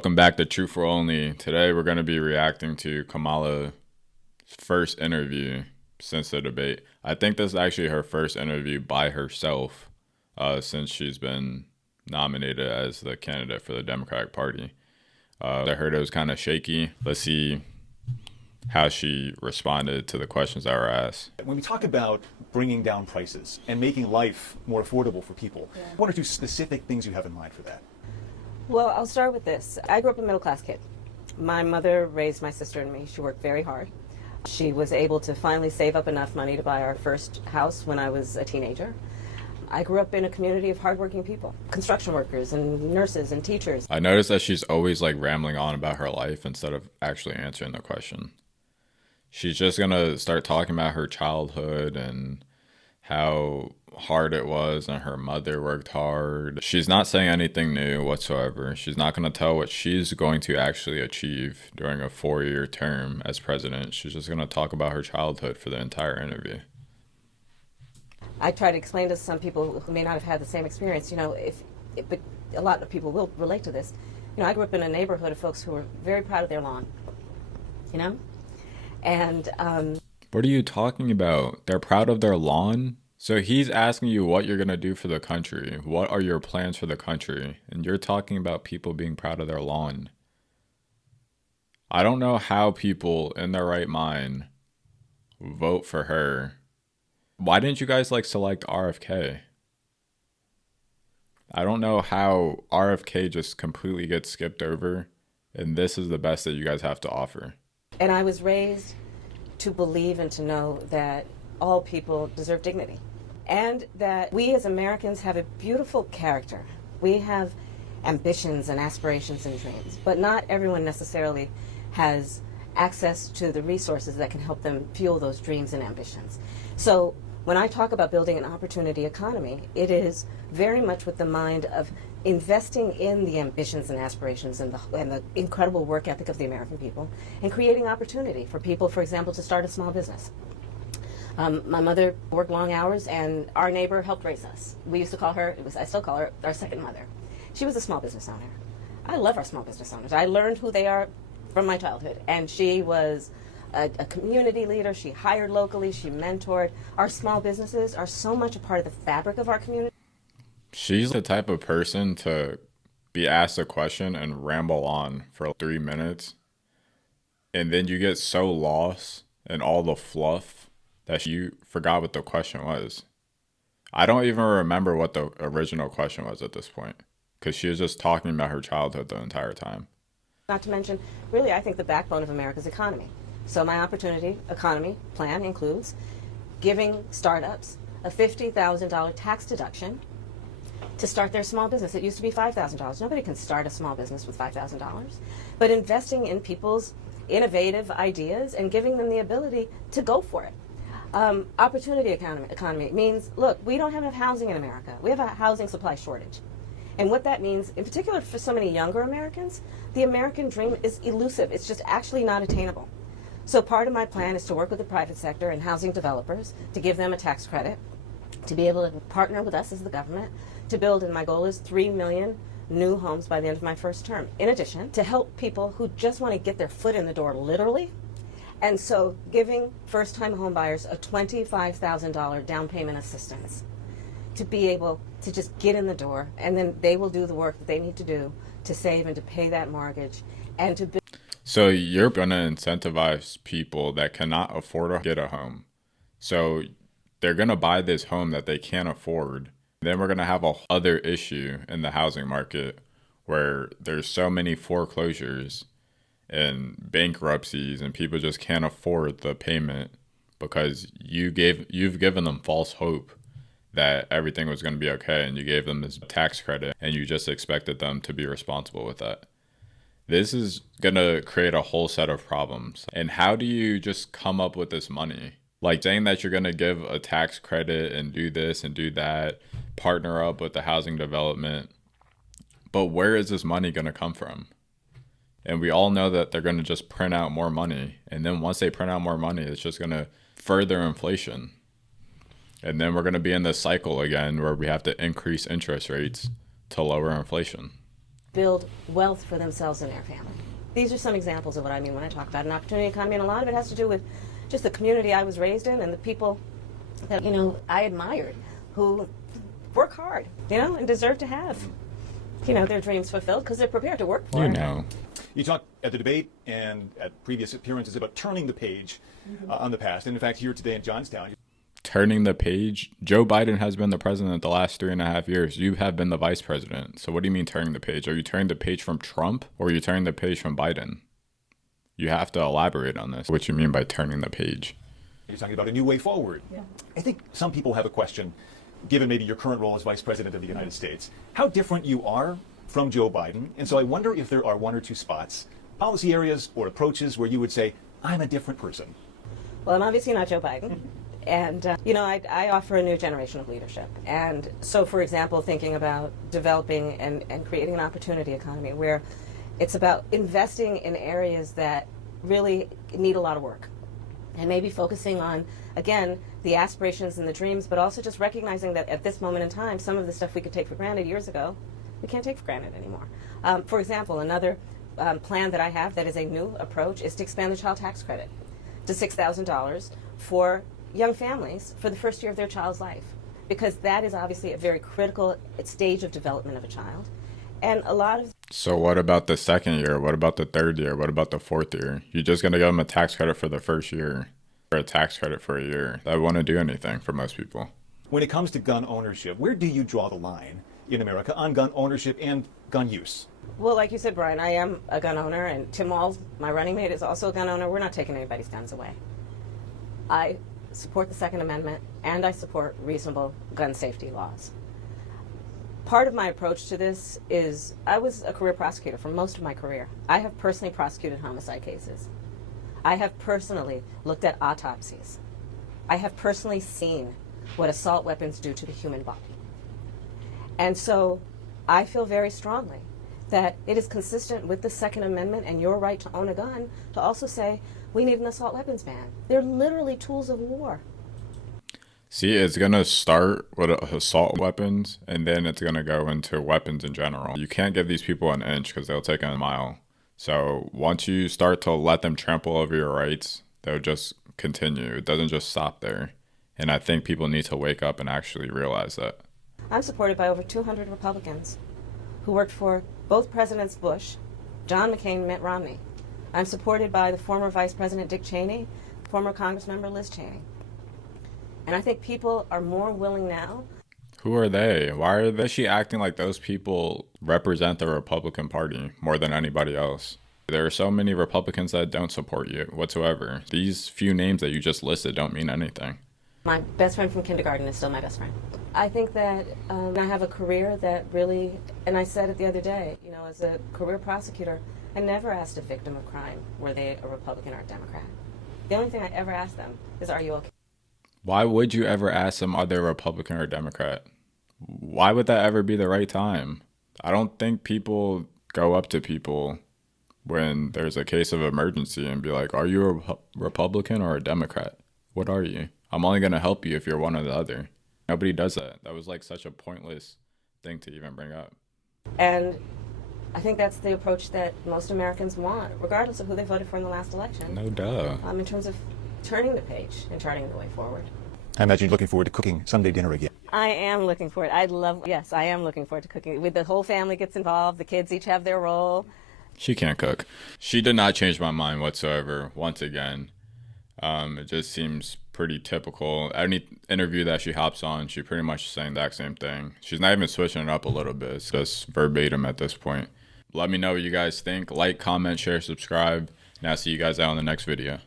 Welcome back to Truth for Only. Today we're going to be reacting to Kamala's first interview since the debate. I think this is actually her first interview by herself since she's been nominated as the candidate for the Democratic Party. I heard it was kind of shaky. Let's see how she responded to the questions that were asked. When we talk about bringing down prices and making life more affordable for people, what are two specific things you have in mind for that? Well, I'll start with this. I grew up a middle-class kid. My mother raised my sister and me. She worked very hard. She was able to finally save up enough money to buy our first house when I was a teenager. I grew up in a community of hardworking people, construction workers and nurses and teachers. I noticed that she's always like rambling on about her life instead of actually answering the question. She's just going to start talking about her childhood and how hard it was and her mother worked hard. She's not saying anything new whatsoever. She's not going to tell what she's going to actually achieve during a 4-year term as president. She's just going to talk about her childhood for the entire interview. I try to explain to some people who may not have had the same experience, but a lot of people will relate to this. I grew up in a neighborhood of folks who were very proud of their lawn, and what are you talking about? They're proud of their lawn? So he's asking you what you're going to do for the country. What are your plans for the country? And you're talking about people being proud of their lawn. I don't know how people in their right mind vote for her. Why didn't you guys select RFK? I don't know how RFK just completely gets skipped over, and this is the best that you guys have to offer. And I was raised to believe and to know that all people deserve dignity, and that we as Americans have a beautiful character. We have ambitions and aspirations and dreams, but not everyone necessarily has access to the resources that can help them fuel those dreams and ambitions. So when I talk about building an opportunity economy, it is very much with the mind of investing in the ambitions and aspirations and the incredible work ethic of the American people, and creating opportunity for people, for example, to start a small business. My mother worked long hours, and our neighbor helped raise us. We used to call her, I still call her, our second mother. She was a small business owner. I love our small business owners. I learned who they are from my childhood, and she was a community leader. She hired locally. She mentored. Our small businesses are so much a part of the fabric of our community. She's the type of person to be asked a question and ramble on for 3 minutes, and then you get so lost in all the fluff that you forgot what the question was. I don't even remember what the original question was at this point, because she was just talking about her childhood the entire time. Not to mention, really, I think the backbone of America's economy. So my opportunity economy plan includes giving startups a $50,000 tax deduction to start their small business. It used to be $5,000. Nobody can start a small business with $5,000. But investing in people's innovative ideas and giving them the ability to go for it. Opportunity economy means, look, we don't have enough housing in America. We have a housing supply shortage. And what that means, in particular for so many younger Americans, the American dream is elusive. It's just actually not attainable. So part of my plan is to work with the private sector and housing developers to give them a tax credit, to be able to partner with us as the government, to build, and my goal is 3 million new homes by the end of my first term. In addition, to help people who just want to get their foot in the door, literally. And so giving first-time home buyers a $25,000 down payment assistance to be able to just get in the door, and then they will do the work that they need to do to save and to pay that mortgage and to build. So you're going to incentivize people that cannot afford to get a home. So they're going to buy this home that they can't afford. Then we're going to have a other issue in the housing market where there's so many foreclosures and bankruptcies and people just can't afford the payment because you've given them false hope that everything was going to be okay, and you gave them this tax credit and you just expected them to be responsible with that. This is going to create a whole set of problems. And how do you just come up with this money? Like saying that you're going to give a tax credit and do this and do that, partner up with the housing development. But where is this money going to come from? And we all know that they're going to just print out more money. And then once they print out more money, it's just going to further inflation. And then we're going to be in this cycle again where we have to increase interest rates to lower inflation. build wealth for themselves and their family. These are some examples of what I mean when I talk about an opportunity economy, and a lot of it has to do with just the community I was raised in and the people that, I admired who work hard, and deserve to have, their dreams fulfilled because they're prepared to work for it. You talked at the debate and at previous appearances about turning the page on the past. And in fact, here today in Johnstown. Turning the page? Joe Biden has been the president the last 3.5 years. You have been the vice president. So what do you mean turning the page? Are you turning the page from Trump or are you turning the page from Biden? You have to elaborate on this. What you mean by turning the page? You're talking about a new way forward. Yeah. I think some people have a question, given maybe your current role as vice president of the United States, how different you are from Joe Biden. And so I wonder if there are one or two spots, policy areas or approaches where you would say, I'm a different person. Well, I'm obviously not Joe Biden. And, I offer a new generation of leadership. And so, for example, thinking about developing and creating an opportunity economy where it's about investing in areas that really need a lot of work. And maybe focusing on, again, the aspirations and the dreams, but also just recognizing that at this moment in time, some of the stuff we could take for granted years ago, we can't take for granted anymore. For example, another plan that I have that is a new approach is to expand the child tax credit to $6,000 for young families for the first year of their child's life, because that is obviously a very critical stage of development of a child. And a lot of... So what about the second year? What about the third year? What about the fourth year? You're just going to give them a tax credit for the first year or a tax credit for a year. That won't do anything for most people. When it comes to gun ownership, where do you draw the line in America on gun ownership and gun use? Well, like you said, Brian, I am a gun owner, and Tim Walz, my running mate, is also a gun owner. We're not taking anybody's guns away. I support the Second Amendment, and I support reasonable gun safety laws. Part of my approach to this is I was a career prosecutor for most of my career. I have personally prosecuted homicide cases. I have personally looked at autopsies. I have personally seen what assault weapons do to the human body. And so I feel very strongly that it is consistent with the Second Amendment and your right to own a gun to also say we need an assault weapons ban. They're literally tools of war. See, it's going to start with assault weapons, and then it's going to go into weapons in general. You can't give these people an inch because they'll take a mile. So once you start to let them trample over your rights, they'll just continue. It doesn't just stop there. And I think people need to wake up and actually realize that. I'm supported by over 200 Republicans who worked for both Presidents Bush, John McCain, Mitt Romney. I'm supported by the former Vice President Dick Cheney, former Congressmember Liz Cheney. And I think people are more willing now. Who are they? Why are she acting like those people represent the Republican Party more than anybody else? There are so many Republicans that don't support you whatsoever. These few names that you just listed don't mean anything. My best friend from kindergarten is still my best friend. I think that I have a career that really, and I said it the other day, as a career prosecutor, I never asked a victim of crime, were they a Republican or a Democrat. The only thing I ever asked them is, are you okay? Why would you ever ask them, are they Republican or Democrat? Why would that ever be the right time? I don't think people go up to people when there's a case of emergency and be like, are you a Republican or a Democrat? What are you? I'm only going to help you if you're one or the other. Nobody does that. That was like such a pointless thing to even bring up. And I think that's the approach that most Americans want, regardless of who they voted for in the last election. No duh. In terms of turning the page and charting the way forward. I imagine you're looking forward to cooking Sunday dinner again. I am looking forward. Yes, I am looking forward to cooking. The whole family gets involved. The kids each have their role. She can't cook. She did not change my mind whatsoever, once again. It just seems pretty typical. Any interview that she hops on, she pretty much saying the exact same thing. She's not even switching it up a little bit. It's just verbatim at this point. Let me know what you guys think. Like, comment, share, subscribe, and I'll see you guys out in the next video.